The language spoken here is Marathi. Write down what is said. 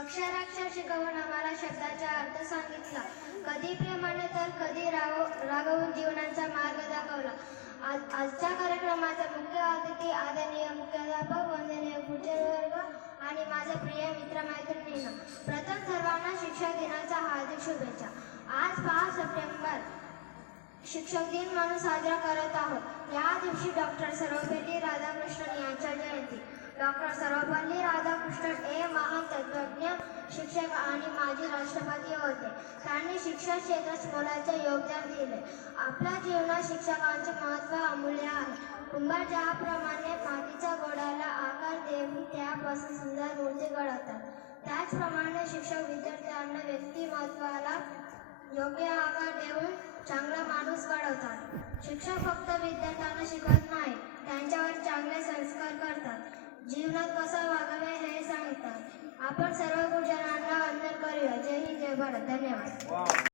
अक्षराक्षर शिकवून आम्हाला शब्दाचा अर्थ सांगितला. कधी प्रेमाने तर कधी राव रागवून जीवनाचा मार्ग दाखवला. आज आजच्या कार्यक्रमाचा मुख्य अतिथी आदरणीय मुख्याध्यापक वंदनीय वर्ग आणि माझे प्रिय मित्र मैत्रिणींना प्रथम सर्वांना शिक्षक दिनाच्या हार्दिक शुभेच्छा. आज पाच सप्टेंबर शिक्षक दिन म्हणून साजरा करत आहोत. या दिवशी डॉक्टर सर्वपल्ली राधाकृष्णन यांच्या जयंती. डॉक्टर सर्वपल्ली राधाकृष्णन हे महान तत्व शिक्षक आणि माजी राष्ट्रपती होते. त्यांनी शिक्षण क्षेत्रात मोलाचे योगदान दिले. आपल्या जीवनात शिक्षकांचे महत्त्व अमूल्य आहे. कुंभार ज्याप्रमाणे मातीच्या गोड्याला आकार देऊन त्यापासून सुंदर मूर्ती घडवतात. त्याचप्रमाणे शिक्षक विद्यार्थ्यांना व्यक्तिमत्वाला योग्य आकार देऊन चांगला माणूस घडवतात. शिक्षक फक्त विद्यार्थ्यांना शिकवत नाही त्यांच्यावर चांगले संस्कार करतात. जीवनात कसं वागावे हे सांगतात. आपण सर्व बरं धन्यवाद.